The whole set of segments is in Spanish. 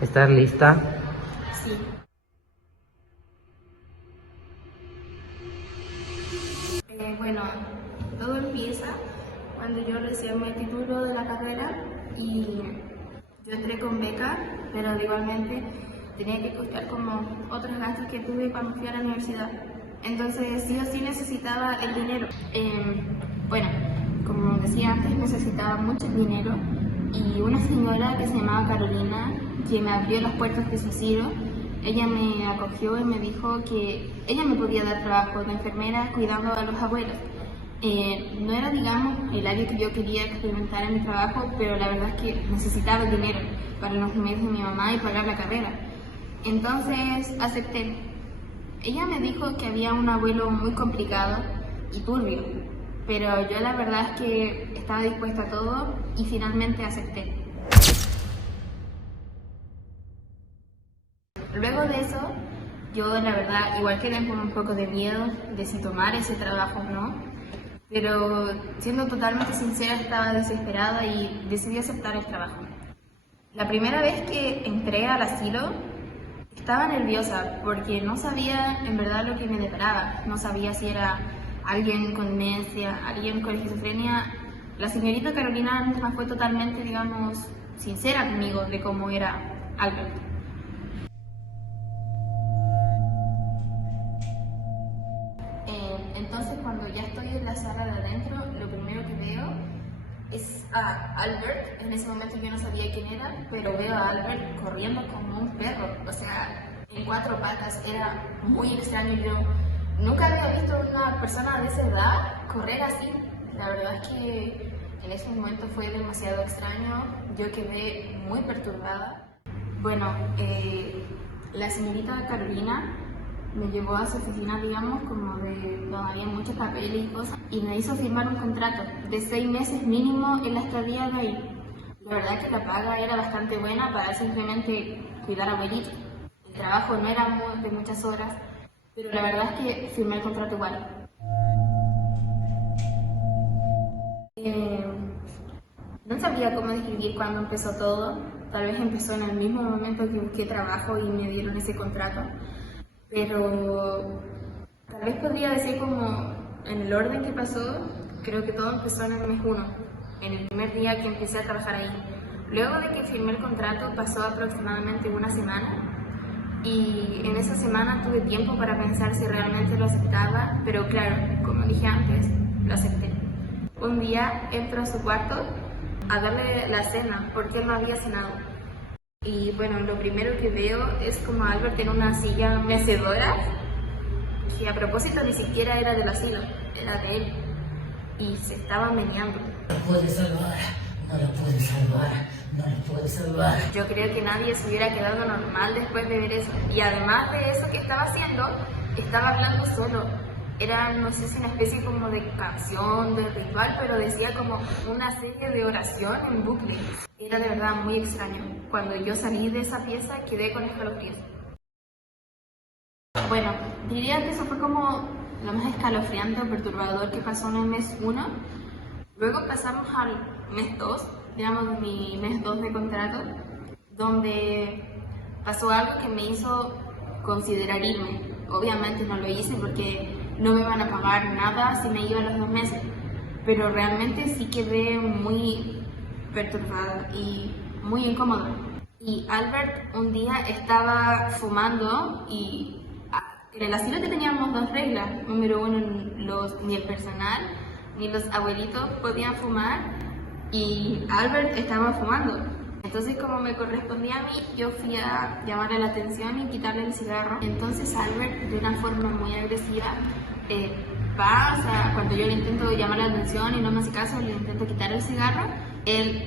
¿Estás lista? Sí. Bueno, todo empieza cuando yo recién me titulo de la carrera y yo entré con beca, pero igualmente tenía que costear como otros gastos que tuve cuando fui a la universidad. Entonces sí o sí necesitaba el dinero. Bueno, como decía antes, necesitaba mucho dinero y una señora que se llamaba Carolina, que me abrió las puertas de su asilo, ella me acogió y me dijo que ella me podía dar trabajo de enfermera cuidando a los abuelos. No era, digamos, el área que yo quería experimentar en mi trabajo, pero la verdad es que necesitaba el dinero para los remedios de mi mamá y pagar la carrera. Entonces acepté. Ella me dijo que había un abuelo muy complicado y turbio, pero yo la verdad es que estaba dispuesta a todo y finalmente acepté. Luego de eso, yo la verdad igual quedé con un poco de miedo de si tomar ese trabajo o no, pero siendo totalmente sincera estaba desesperada y decidí aceptar el trabajo. La primera vez que entré al asilo estaba nerviosa porque no sabía en verdad lo que me deparaba, no sabía si era alguien con demencia, alguien con esquizofrenia. La señorita Carolina nunca fue totalmente, digamos, sincera conmigo de cómo era Albert. Entonces, cuando ya estoy en la sala de adentro, lo primero que veo es a Albert. En ese momento yo no sabía quién era, pero veo a Albert corriendo como un perro, o sea, en cuatro patas. Era muy extraño. Yo nunca había visto a una persona de esa edad correr así. La verdad es que en ese momento fue demasiado extraño. Yo quedé muy perturbada. Bueno, la señorita Carolina me llevó a su oficina, digamos, como de donde había muchos papeles y cosas, y me hizo firmar un contrato de 6 meses mínimo en la estadía de ahí. La verdad que la paga era bastante buena para simplemente cuidar a abuelitos. El trabajo no era de muchas horas, pero la verdad es que firmé el contrato igual. No sabía cómo describir cuándo empezó todo. Tal vez empezó en el mismo momento que busqué trabajo y me dieron ese contrato. Pero tal vez podría decir como en el orden que pasó, creo que todo empezó en el mes 1, en el primer día que empecé a trabajar ahí. Luego de que firmé el contrato pasó aproximadamente una semana y en esa semana tuve tiempo para pensar si realmente lo aceptaba, pero claro, como dije antes, lo acepté. Un día entro a su cuarto a darle la cena porque él no había cenado. Y bueno, lo primero que veo es como Albert en una silla mecedora, que a propósito ni siquiera era del asilo, era de él, y se estaba meneando. No lo puede salvar, no lo puede salvar, no lo puede salvar. Yo creo que nadie se hubiera quedado normal después de ver eso. Y además de eso que estaba haciendo, estaba hablando solo. Era, no sé si una especie como de canción, de ritual, pero decía como una serie de oración en bucle. Era de verdad muy extraño. Cuando yo salí de esa pieza quedé con escalofríos. Bueno, diría que eso fue como lo más escalofriante o perturbador que pasó en el mes 1. Luego pasamos al mes 2, digamos mi mes 2 de contrato, donde pasó algo que me hizo considerar irme. Obviamente no lo hice porque no me van a pagar nada si me iba a los 2 meses, pero realmente sí quedé muy perturbada y muy incómoda. Y Albert un día estaba fumando y en el asilo teníamos 2 reglas. Número 1, ni el personal ni los abuelitos podían fumar y Albert estaba fumando. Entonces, como me correspondía a mí, yo fui a llamarle la atención y quitarle el cigarro. Entonces Albert, de una forma muy agresiva, o sea, cuando yo le intento llamar la atención y no me hace caso, le intento quitar el cigarro, él,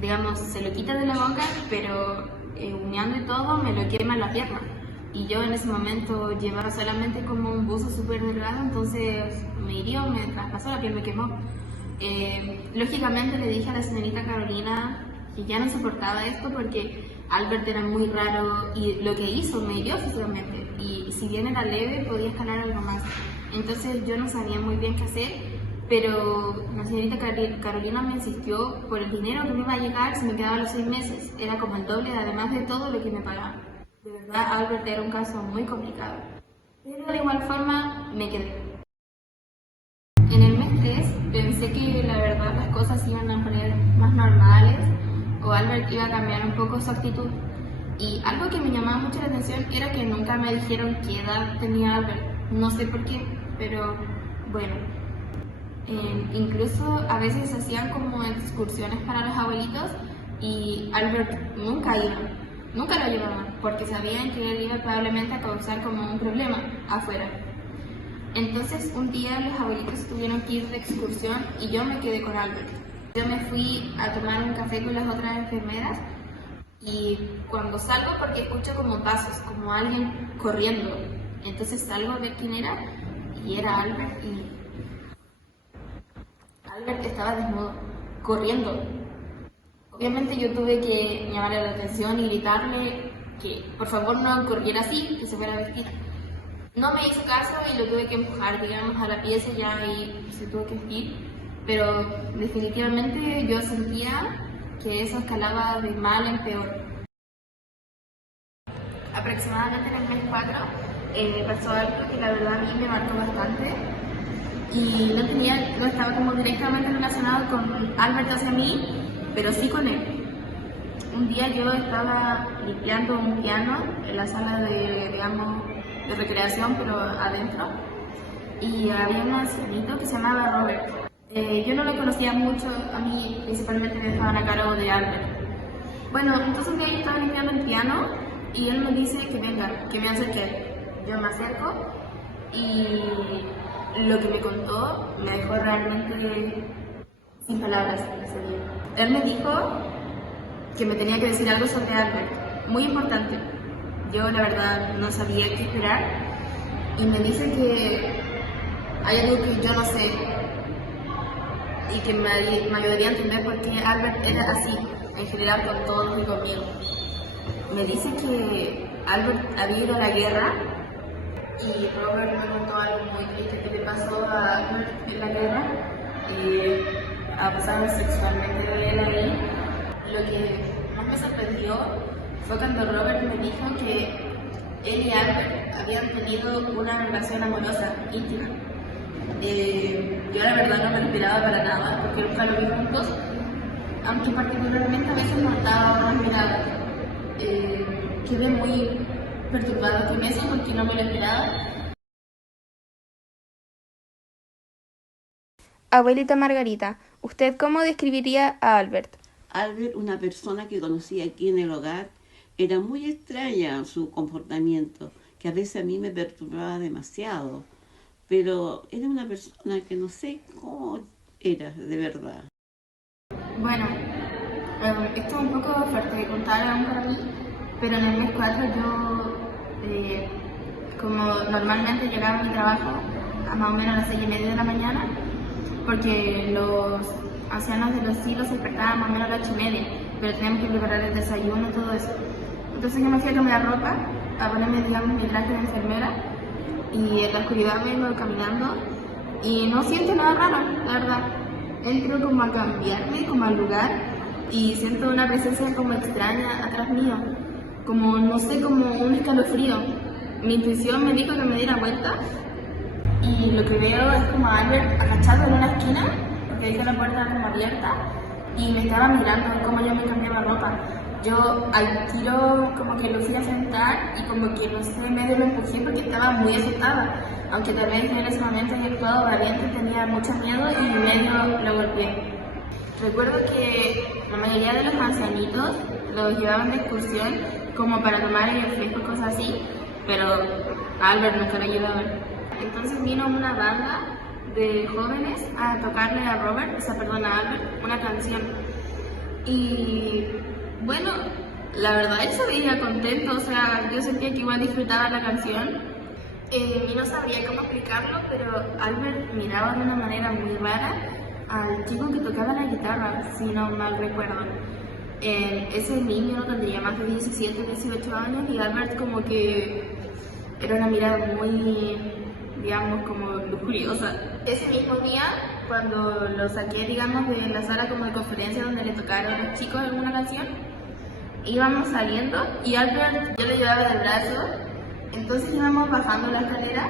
digamos, se lo quita de la boca, pero humeando y todo, me lo quema en la pierna. Y yo en ese momento llevaba solamente como un buzo súper delgado, entonces me hirió, me traspasó la piel, me quemó. Lógicamente le dije a la señorita Carolina que ya no soportaba esto porque Albert era muy raro y lo que hizo me hirió físicamente. Y si bien era leve, podía escalar algo más. Entonces yo no sabía muy bien qué hacer, pero la señorita Carolina me insistió por el dinero que me iba a llegar si me quedaba los 6 meses. Era como el doble, además de todo lo que me pagaban. De verdad, Albert era un caso muy complicado. Pero de igual forma, me quedé. En el mes 3 pensé que la verdad las cosas se iban a poner más normales o Albert iba a cambiar un poco su actitud. Y algo que me llamaba mucho la atención era que nunca me dijeron qué edad tenía Albert. No sé por qué, pero bueno. Incluso a veces hacían como excursiones para los abuelitos y Albert nunca iba, nunca lo llevaban porque sabían que él iba probablemente a causar como un problema afuera. Entonces un día los abuelitos tuvieron que ir de excursión y yo me quedé con Albert. Yo me fui a tomar un café con las otras enfermeras y cuando salgo, porque escucho como pasos, como alguien corriendo, entonces salgo a ver quién era y era Albert y Albert estaba desnudo, corriendo. Obviamente yo tuve que llamarle la atención y gritarle que por favor no corriera así, que se fuera a vestir. No me hizo caso y lo tuve que empujar, digamos, a la pieza ya y se tuvo que vestir. Pero definitivamente yo sentía que eso escalaba de mal en peor. Aproximadamente en el mes 4 pasó algo que la verdad a mí me marcó bastante y no estaba como directamente relacionado con Albert hacia mí, pero sí con él. Un día yo estaba limpiando un piano en la sala de recreación, pero adentro, y había un ancianito que se llamaba Robert. Yo no lo conocía mucho, a mí principalmente me dejaban a cargo de Albert. Bueno, entonces un día yo estaba limpiando el piano y él me dice que venga, que me acerque. Yo me acerco y lo que me contó me dejó realmente sin palabras ese día. Él me dijo que me tenía que decir algo sobre Albert, muy importante. Yo la verdad no sabía qué esperar y me dice que hay algo que yo no sé y que me ayudaría a entender por qué Albert era así, en general con todos y conmigo. Me dice que Albert había ido a la guerra y Robert me contó algo muy triste que le pasó a Albert en la guerra y abusaron sexualmente de él ahí. Lo que más me sorprendió fue cuando Robert me dijo que él y Albert habían tenido una relación amorosa íntima. Yo la verdad no me lo esperaba para nada porque nunca lo vi juntos, aunque particularmente a veces notaba unas miradas. Quedé muy perturbada con eso porque no me lo esperaba. Abuelita Margarita, ¿usted cómo describiría a Albert? Albert, una persona que conocí aquí en el hogar, era muy extraña su comportamiento, que a veces a mí me perturbaba demasiado, pero era una persona que no sé cómo era de verdad. Bueno, esto es un poco fuerte de contar aún para mí, pero en el mes 4 yo, como normalmente llegaba a mi trabajo a más o menos a las 6:30 de la mañana, porque los ancianos de los silos se despertaban más o menos a las 8:30, pero teníamos que preparar el desayuno y todo eso. Entonces yo me fui a cambiar ropa, a ponerme, digamos, mi traje de enfermera, y en la oscuridad vengo caminando y no siento nada raro, la verdad. Entro como a cambiarme, como al lugar, y siento una presencia como extraña atrás mío, como, no sé, como un escalofrío. Mi intuición me dijo que me diera vuelta, y lo que veo es como a Albert agachado en una esquina, porque dejé la puerta como abierta, y me estaba mirando cómo yo me cambiaba ropa. Yo al tiro como que lo fui a sentar y como que, no sé, medio lo empujé porque estaba muy asustada. Aunque tal vez en ese momento había actuado valiente, tenía mucho miedo y medio lo golpeé. Recuerdo que la mayoría de los ancianitos los llevaban de excursión como para tomar el fresco y cosas así, pero a Albert nunca lo llevaban. Entonces vino una banda de jóvenes a tocarle a Albert, una canción. Y bueno, la verdad él se veía contento, o sea, yo sentía que igual disfrutaba la canción. Y no sabría cómo explicarlo, pero Albert miraba de una manera muy rara al chico que tocaba la guitarra, si no mal recuerdo. Ese niño no tendría más de 17, 18 años y Albert como que era una mirada muy, digamos, como lujuriosa. Ese mismo día cuando lo saqué, digamos, de la sala como de conferencia donde le tocaron a los chicos alguna canción, íbamos saliendo y Albert yo lo llevaba del brazo, entonces íbamos bajando la escalera,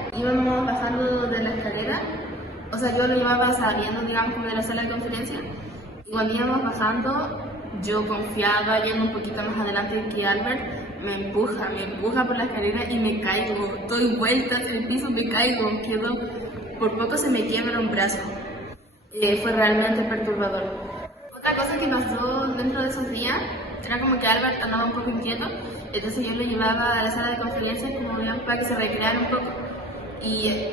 o sea, yo lo llevaba saliendo, digamos, como de la sala de conferencia, y cuando íbamos bajando, yo confiaba, yendo un poquito más adelante que Albert, me empuja por la escalera y me caigo, doy vueltas en el piso, me caigo, por poco se me quiebra un brazo. Fue realmente perturbador. Otra cosa que pasó dentro de esos días era como que Albert andaba un poco inquieto, entonces yo lo llevaba a la sala de conferencias como para que se recreara un poco. Y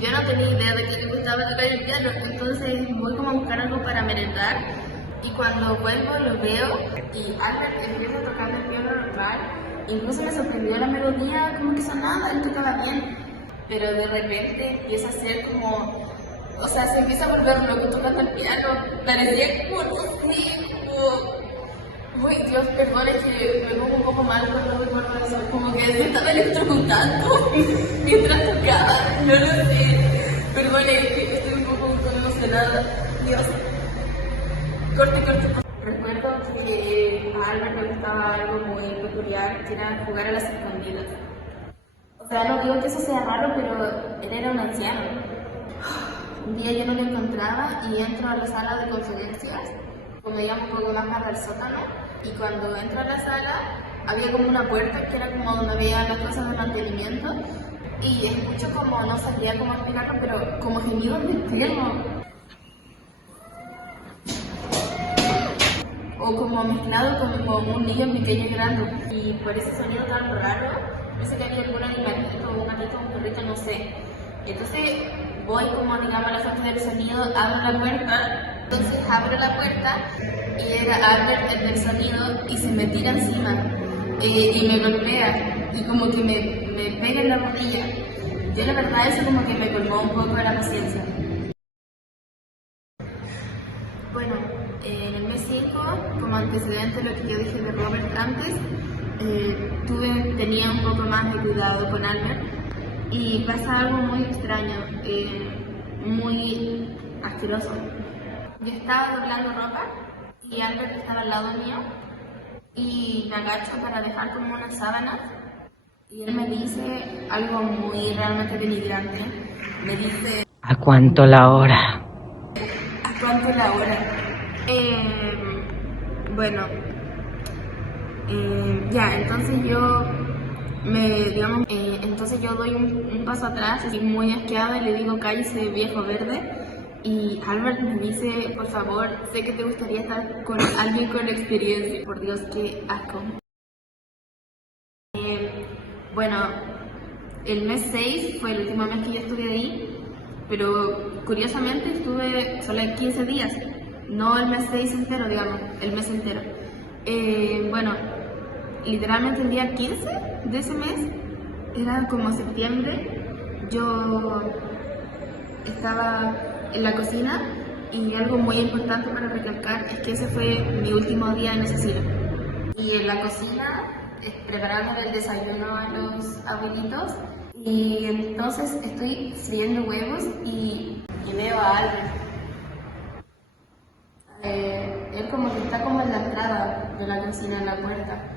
yo no tenía idea de que le gustaba tocar el piano, entonces voy como a buscar algo para merendar y cuando vuelvo lo veo y Albert empieza a tocar el piano normal, incluso me sorprendió la melodía, como que sonaba, él tocaba bien, pero de repente empieza a ser como, o sea, se empieza a volver loco tocando el piano, parecía como, no sé, como, uy, Dios, perdone que me pongo un poco mal cuando recuerdo eso, como que se estaba electrocutando mientras tocaba, no lo sé, perdone que estoy un poco emocionada, Dios, corte. Recuerdo que a Albert le gustaba algo muy peculiar, que era jugar a las escondidas. O sea, no digo que eso sea raro, pero él era un anciano. Un día yo no lo encontraba y entro a la sala de conferencias, como digamos un poco más para el sótano, y cuando entro a la sala había como una puerta que era como donde había las cosas de mantenimiento y escucho como, no sabía cómo explicarlo, pero como gemidos de enfermo. O como mezclado con un niño pequeño llorando. Y por ese sonido tan raro, pensé que había algún animalito, un gatito, un perrito, no sé. Entonces voy como digamos a la fuente del sonido, abro la puerta, entonces abro la puerta y era Albert el del sonido y se me tira encima y me golpea y como que me pega en la rodilla. Yo la verdad eso como que me colmó un poco de la paciencia. Bueno, en el mes 5, como antecedente de lo que yo dije de Robert antes, tenía un poco más de cuidado con Albert y pasa algo muy extraño, muy asqueroso. Yo estaba doblando ropa y Albert estaba al lado mío y me agacho para dejar como una sábana y él me dice algo muy realmente denigrante. Me dice: ¿A cuánto la hora? ¿a cuánto la hora? Bueno, ya, entonces entonces yo doy un paso atrás, así muy asqueada, y le digo: cállese, viejo verde. Y Albert me dice: por favor, sé que te gustaría estar con alguien con experiencia. Por Dios, qué asco. Bueno, el mes 6 fue el último mes que yo estuve ahí, pero curiosamente estuve solo 15 días, no el mes 6 entero, digamos, el mes entero. Bueno, literalmente el día 15 de ese mes, era como septiembre, yo estaba en la cocina y algo muy importante para recalcar es que ese fue mi último día en ese asilo. Y en la cocina preparando el desayuno a los abuelitos y entonces estoy friendo huevos y veo a Albert. Él como que está como en la entrada de la cocina, en la puerta.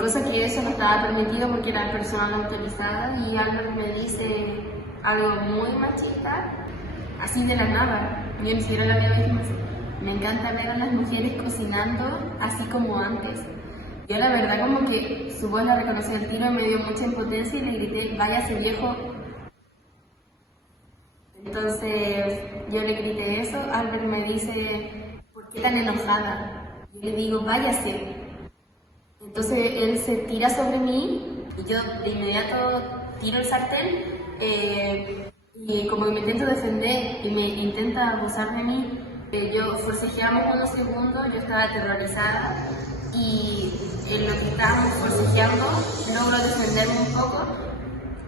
Cosa que eso no estaba permitido porque era persona no autorizada y Albert me dice algo muy machista, así de la nada. Yo ni siquiera lo había visto. Me encanta ver a las mujeres cocinando así como antes. Yo la verdad como que su voz la reconocí al tiro, me dio mucha impotencia y le grité: váyase viejo. Entonces yo le grité eso, Albert me dice: ¿por qué tan enojada? Y le digo: váyase. Entonces él se tira sobre mí y yo de inmediato tiro el sartén y como que me intento defender y me intenta abusar de mí. Yo forcejeamos unos segundos, yo estaba aterrorizada y en lo que estábamos forcejeando logro defenderme un poco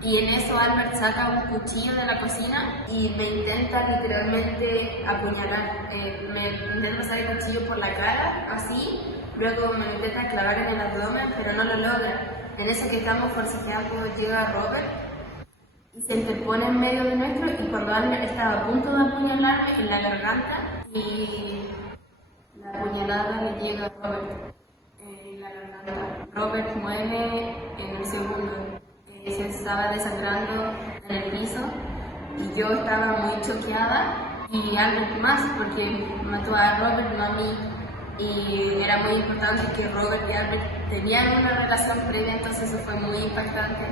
y en eso Albert saca un cuchillo de la cocina y me intenta literalmente apuñalar. Me intenta pasar el cuchillo por la cara, así, luego me intenta clavar en el abdomen, pero no lo logra. En eso que estamos forcejeando llega Robert y se interpone en medio de nuestro, y cuando Albert estaba a punto de apuñalarme en la garganta, y la puñalada le llega a Robert en la garganta. Robert muere en un segundo. Se estaba desangrando en el piso y yo estaba muy choqueada, y Albert más, porque mató a Robert, no a mí. Y era muy importante que Robert y Albert tenían una relación previa, entonces eso fue muy impactante.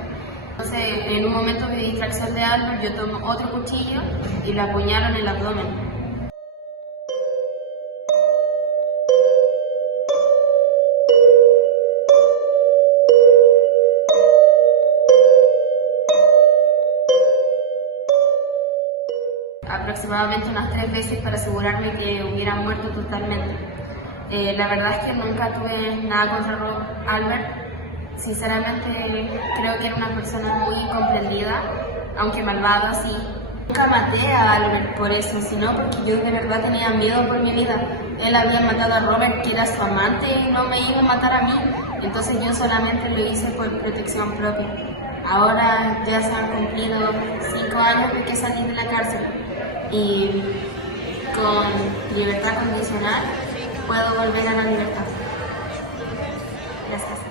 Entonces, en un momento de distracción de Albert, yo tomo otro cuchillo y le apuñalo en el abdomen. Aproximadamente unas 3 veces para asegurarme que hubiera muerto totalmente. La verdad es que nunca tuve nada contra Albert. Sinceramente creo que era una persona muy comprendida, aunque malvada sí. Nunca maté a Albert por eso, sino porque yo de verdad tenía miedo por mi vida. Él había matado a Robert, que era su amante, y no me iba a matar a mí. Entonces yo solamente lo hice por protección propia. Ahora ya se han cumplido 5 años de que salí de la cárcel, y con libertad condicional puedo volver a la libertad. Gracias.